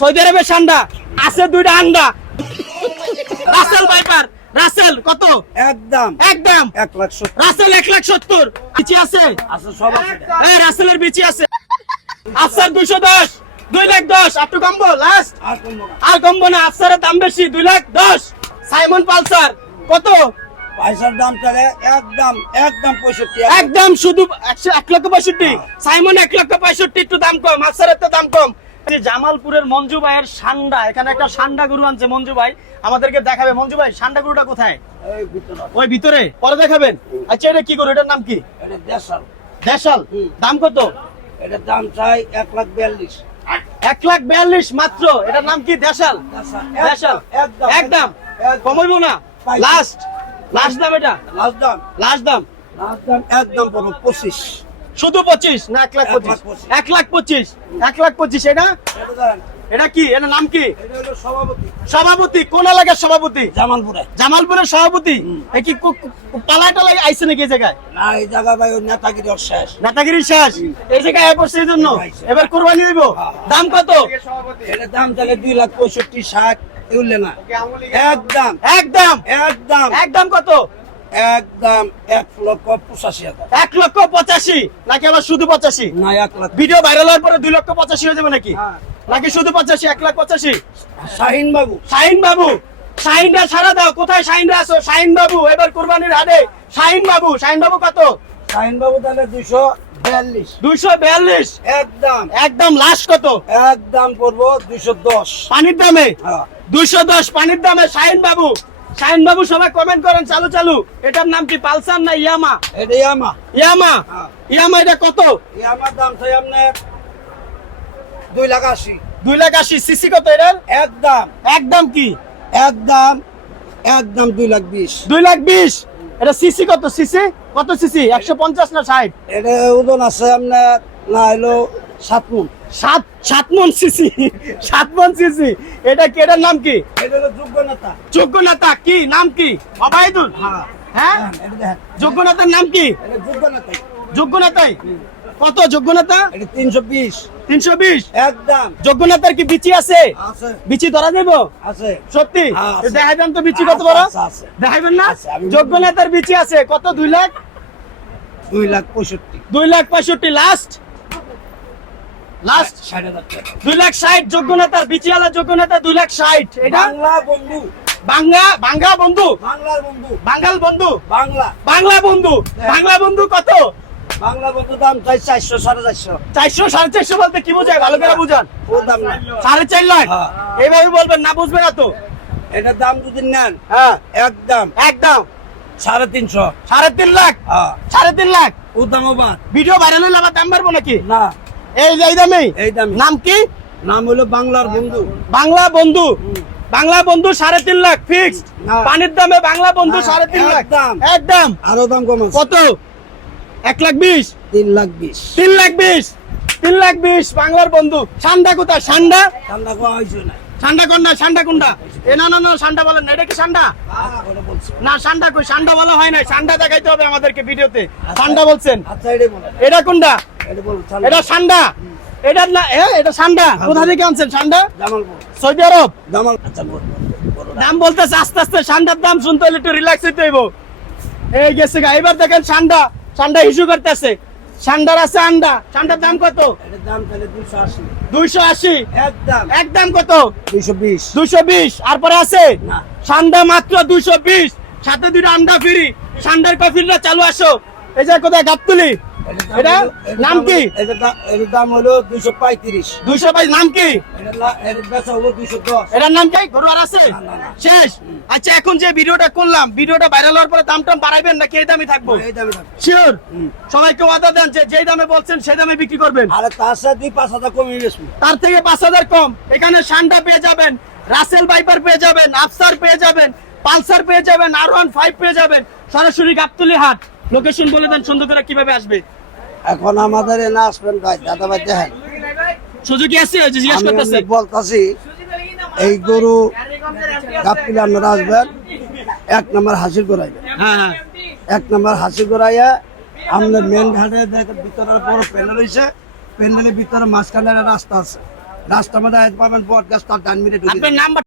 Saudi আরবের সান্ডা আছে দুইটা আন্ডা। রাসেল ভাইপার রাসেল কত? একদম। একদম। এক লাখ রাসেল এক লাখ সত্তর। বিচি আছে? রাসেলের বিচি আছে। আফসার দুইশো দশ দুই লাখ দশ। কম্বো লাস্ট আর কমবো না। আর আফসারের দাম বেশি দুই লাখ দশ। সাইমন পালসার কত? পয়সার দাম চলে একদম একদম পঁয়ষট্টি। একদম শুধু একশো এক লক্ষ পঁয়ষট্টি। সাইমন এক লক্ষ পঁয়ষট্টি একটু দাম কম আফসারের তো দাম কম। জামালপুরের মঞ্জু ভাইয়ের সান্ডা এখানে একটা সান্ডা গরু আনছে মঞ্জু ভাই। আমাদেরকে দেখাবে। মঞ্জু ভাই সান্ডা গরুটা কোথায়? ওই ভিতরে পরে দেখাবেন। আচ্ছা এটা কি গরু? এটার নাম কি? এটা দেশাল। দাম কত? এটার দাম চাই এক লাখ বিয়াল্লিশ। এক লাখ বিয়াল্লিশ মাত্র। এটার নাম কি? দেশাল? দেশাল। একদম। কমাইবো না? লাস্ট লাস্ট দাম এটা? লাস্ট দাম। লাস্ট দাম? লাস্ট দাম একদম পড়ব পঁচিশ। শুধু পঁচিশ? না এক লাখ পঁচিশ। এক লাখ পঁচিশ। এক লাখ পঁচিশ এটা? এটা এটা কি? এটার নাম কি? সভাপতি। সভাপতি। কোন এলাকার সভাপতি? জামালপুরে। জামালপুরের সভাপতি? কি পালাটা লাগে আইসে নাকি এই জায়গায়? না এই জায়গা ভাই নেতাগিরি শেষ। নেতাগিরি শেষ? এই জায়গায় পড়ছে এই জন্য এবার কোরবানি দিব। হ্যাঁ। দাম কত? এটার দাম চলে দুই লাখ পঁয়ষট্টি ষাট এগুলো না। একদম। একদম। একদম। একদম কত? একদম এক লক্ষ পঁচাশি হাজার। এক লক্ষ পঁচাশি? নাকি আবার শুধু পঁচাশি? না এক লাখ ভিডিও ভাইরাল হওয়ার পরে দুই লক্ষ পঁচাশি হয়ে যাবে নাকি? হ্যাঁ। নাকি শুধু পঁচাশি এক লাখ পঁচাশি? শাহিন বাবু। শাহিন বাবু শাহিনরা সারা দাও কোথায় শাহিনরা আছো? শাহিন বাবু এবার কোরবানির হাটে। শাহিন বাবু শাহিন বাবু কত? শাহিন বাবু তাহলে দুইশো বিয়াল্লিশ। দুইশো বিয়াল্লিশ? একদম। একদম লাস্ট কত? একদম পড়ব দুইশো দশ। পানির দামে? হ্যাঁ। দুইশো দশ পানির দামে শাহিন বাবু। শাহিন বাবু সবাই কমেন্ট করেন চালু চালু। এটার নাম কি পালসার না ইয়ামা? এটাই আমা ইয়ামা? হ্যাঁ। ইয়ামা এটা কত? এই আমার দাম চাই আপনার দুই লাখ আশি। দুই লাখ আশি সিসি কত এটার? একদম একদম কি? একদম একদম দুই লাখ বিশ। দুই লাখ বিশ? এটা সিসি কত? সিসি? কত সিসি? একশো পঞ্চাশ না ষাট? এটা ওজন আছে আপনার না হলো সাত মুন। সাত সাত মন সিসি। সাত মন সিসি। এটা কি এটার নাম কি? যোগ্য নেতা যোগ্য নেতা কি নাম কি? অবায়দুল হ্যাঁ। হ্যাঁ? হ্যাঁ, যোগ্য নেতার নাম কি? যোগ্য নেতা যোগ্য নেতাই কত যোগ্য নেতা তিনশো বিশ। তিনশো বিশ? একদম। যোগ্য নেতার কি বিচি আছে? বিচি ধরা দেবো সত্যি? হ্যাঁ। দেখাইবেন তো বিচি কত বড়। দেখাইবেন না? আছে, যোগ্য নেতার বিচি আছে। কত? দুই লাখ? দুই লাখ পঁয়ষট্টি। দুই লাখ পঁয়ষট্টি। লাস্ট? লাস্ট দুই লাখ ষাট যোগ্য নেতার বিচিয়ালা যোগ্য নেতা দুই লাখ ষাট। এটা? বাংলা বন্ধু। বাংলা বাংলা বন্ধু? বাংলার বন্ধু। বাঙ্গাল বন্ধু? বাংলা। বাংলা বন্ধু? বাংলা বন্ধু কত? বাংলা বন্ধু দাম চাই চারশো সাড়ে চারশো। চারশো সাড়ে চারশো বলতে কি বোঝায়? ভালো করে বুঝান। ও দাম না সাড়ে চার লাখ? হ্যাঁ। এইভাবে বলবেন না বুঝবে না তো। এটার দাম যদি নেন হ্যাঁ। একদম। একদম। সাড়ে তিনশো। সাড়ে তিন লাখ? হ্যাঁ। সাড়ে তিন লাখ? ও বাদ। ভিডিও ভাইরাল হলে আবার দাম বাড়বো নাকি? না। এই যে এই দামে? এই দাম। নাম কি? নাম হলো বাংলার বন্ধু। বাংলা বন্ধু। বাংলা বন্ধু সাড়ে তিন লাখ ফিক্সড পানির দামে বাংলা বন্ধু সাড়ে তিন লাখ। একদম। একদম। আরও দাম কম কত? এক লাখ বিশ। তিন লাখ বিশ। তিন লাখ বিশ। তিন লাখ বিশ বাংলার বন্ধু। সান্ডা কোথায়? সান্ডা? ঠান্ডা কোয়া হয়েছে না। সান্ডা কোনটা? সান্ডা কোনটা? এ না না না সান্ডা বলেন এটা কি সান্ডা? না সান্ডা কই? সান্ডা বলা হয় না সান্ডা দেখাইতে হবে আমাদেরকে ভিডিওতে। সান্ডা বলছেন। আচ্ছা এটা কোনটা? এটা এটা সান্ডা। এটা সান্ডা। কোথা থেকে আনছেন সান্ডা? Saudi Arab? আচ্ছা। দাম বলতেছে আস্তে আস্তে সান্ডার দাম শুনতে হলে একটু রিল্যাক্স হইতে হইব। এই গেছে গা এবার দেখেন সান্ডা। সান্ডা ইস্যু করতেছে। সান্ডার আছে আন্ডা। সান্ডার দাম কত? দুইশো আশি। একদম। একদম কত? দুইশো বিশ। দুইশো বিশ। আর পরে আছে? সান্ডা মাত্র দুইশো বিশ। সাথে দুটো আন্ডা ফ্রি সান্ডার কফিলটা চালু আসো। এই যে কোথায় গাবতুলি? এটা নাম কি? এটার দাম- হলো দুইশো পঁয়ত্রিশ। দুইশো বাইশ নাম কি? এটার নাম কি? গরু আর আছে। শেষ? আচ্ছা এখন যে ভিডিওটা করলাম ভিডিওটা ভাইরাল হওয়ার পরে দাম টাম বাড়াইবেন নাকি এই দামে থাকব। শিওর সবাইকে ওয়াদা দেন যে যেই দামে বলছেন সেই দামে বিক্রি করবেন। আরে তার সাথে পাঁচ হাজার গেছিল তার থেকে পাঁচ হাজার কম। এখানে সান্ডা পেয়ে যাবেন রাসেল বাইপার পেয়ে যাবেন আফসার পেয়ে যাবেন পালসার পেয়ে যাবেন আর ওয়ান ফাইভ পেয়ে যাবেন। সরাসরি গাবতলি হাট। লোকেশন বলে দেন সুন্দর করে কীভাবে আসবে। এখন আমাদের এনে আসবেন ভাই দাদা ভাই দেখেন। সুযোগী আছে জিজ্ঞেস আমি বলতাছি এই গরু গাপিলে আপনারা আসবেন এক নম্বর হাসির করাইবেন হ্যাঁ হ্যাঁ। এক নম্বর হাসি করাইয়া আপনার মেন ঘাটে ভিতরে বড় প্যান্ডেল হয়েছে প্যান্ডেলের ভিতরে মাঝখানে একটা রাস্তা আছে। রাস্তার মধ্যে আইতে পারবেন পডকাস্ট তার ডান মিনিট